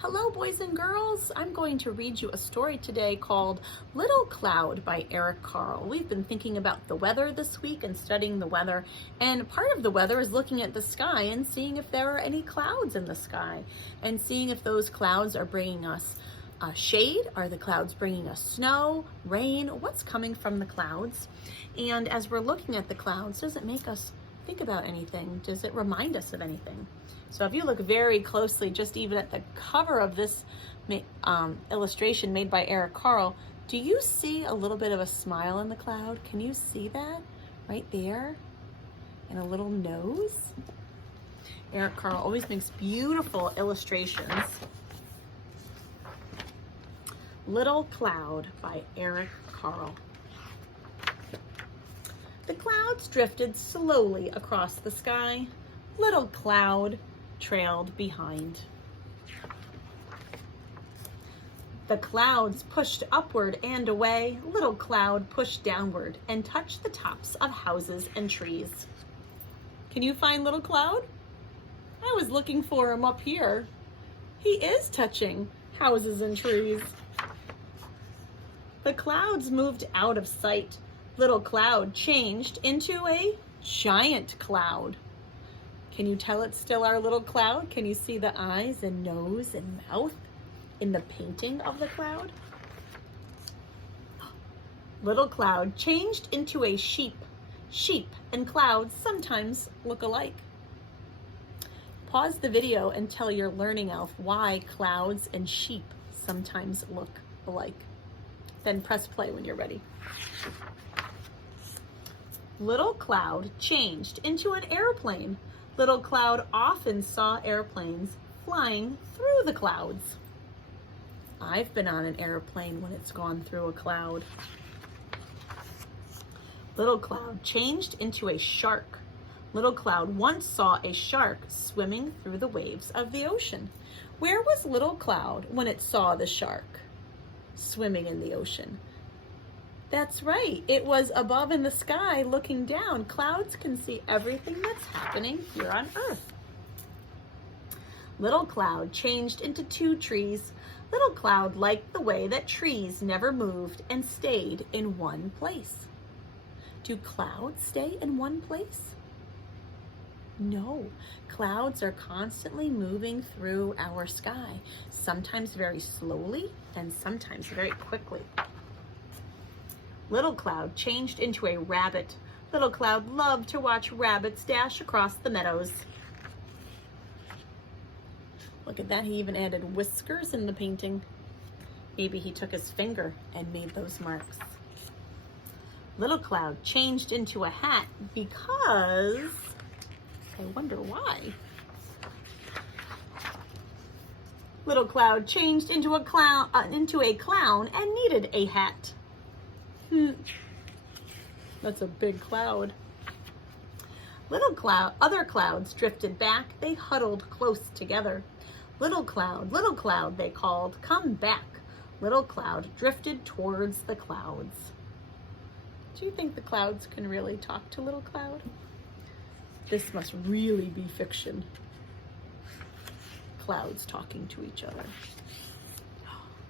Hello, boys and girls. I'm going to read you a story today called Little Cloud by Carle. We've been thinking about the weather this week and studying the weather, and part of the weather is looking at the sky and seeing if there are any clouds in the sky and seeing if those clouds are bringing us shade. Are the clouds bringing us snow, rain? What's coming from the clouds? And as we're looking at the clouds, does it make us think about anything? Does it remind us of anything? So if you look very closely, just even at the cover of this illustration made by Carle, do you see a little bit of a smile in the cloud? Can you see that right there? And a little nose? Carle always makes beautiful illustrations. Little Cloud by Carle. The clouds drifted slowly across the sky. Little Cloud trailed behind. The clouds pushed upward and away. Little Cloud pushed downward and touched the tops of houses and trees. Can you find Little Cloud? I was looking for him up here. He is touching houses and trees. The clouds moved out of sight. Little Cloud changed into a giant cloud. Can you tell it's still our little cloud? Can you see the eyes and nose and mouth in the painting of the cloud? Little Cloud changed into a sheep. Sheep and clouds sometimes look alike. Pause the video and tell your learning elf why clouds and sheep sometimes look alike. Then press play when you're ready. Little Cloud changed into an airplane. Little Cloud often saw airplanes flying through the clouds. I've been on an airplane when it's gone through a cloud. Little Cloud changed into a shark. Little Cloud once saw a shark swimming through the waves of the ocean. Where was Little Cloud when it saw the shark swimming in the ocean? That's right, it was above in the sky looking down. Clouds can see everything that's happening here on Earth. Little Cloud changed into two trees. Little Cloud liked the way that trees never moved and stayed in one place. Do clouds stay in one place? No, clouds are constantly moving through our sky, sometimes very slowly and sometimes very quickly. Little Cloud changed into a rabbit. Little Cloud loved to watch rabbits dash across the meadows. Look at that, he even added whiskers in the painting. Maybe he took his finger and made those marks. Little Cloud changed into a hat because, I wonder why. Little Cloud changed into a clown and needed a hat. That's a big cloud. Other clouds drifted back. They huddled close together. Little Cloud, they called, come back. Little Cloud drifted towards the clouds. Do you think the clouds can really talk to Little Cloud? This must really be fiction. Clouds talking to each other.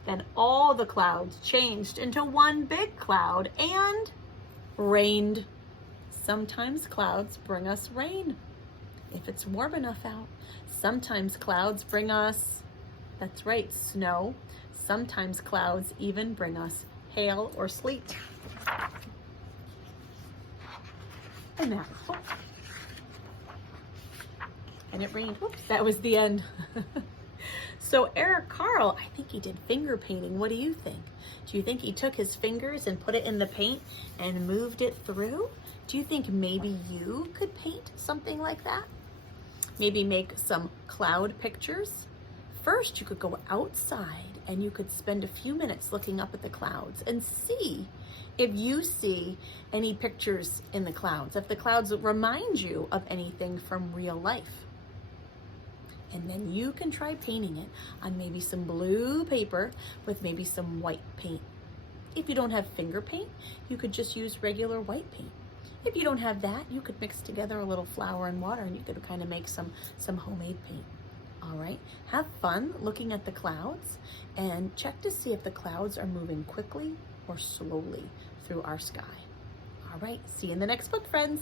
Then all the clouds changed into one big cloud and rained. Sometimes clouds bring us rain if it's warm enough out. Sometimes clouds bring us, that's right, snow. Sometimes clouds even bring us hail or sleet. And that, and it rained. Whoops, that was the end. So Carle, I think he did finger painting. What do you think? Do you think he took his fingers and put it in the paint and moved it through? Do you think maybe you could paint something like that? Maybe make some cloud pictures? First, you could go outside and you could spend a few minutes looking up at the clouds and see if you see any pictures in the clouds, if the clouds remind you of anything from real life. And then you can try painting it on maybe some blue paper with maybe some white paint. If you don't have finger paint, you could just use regular white paint. If you don't have that, you could mix together a little flour and water and you could kind of make some homemade paint. All right, have fun looking at the clouds and check to see if the clouds are moving quickly or slowly through our sky. All right, see you in the next book, friends.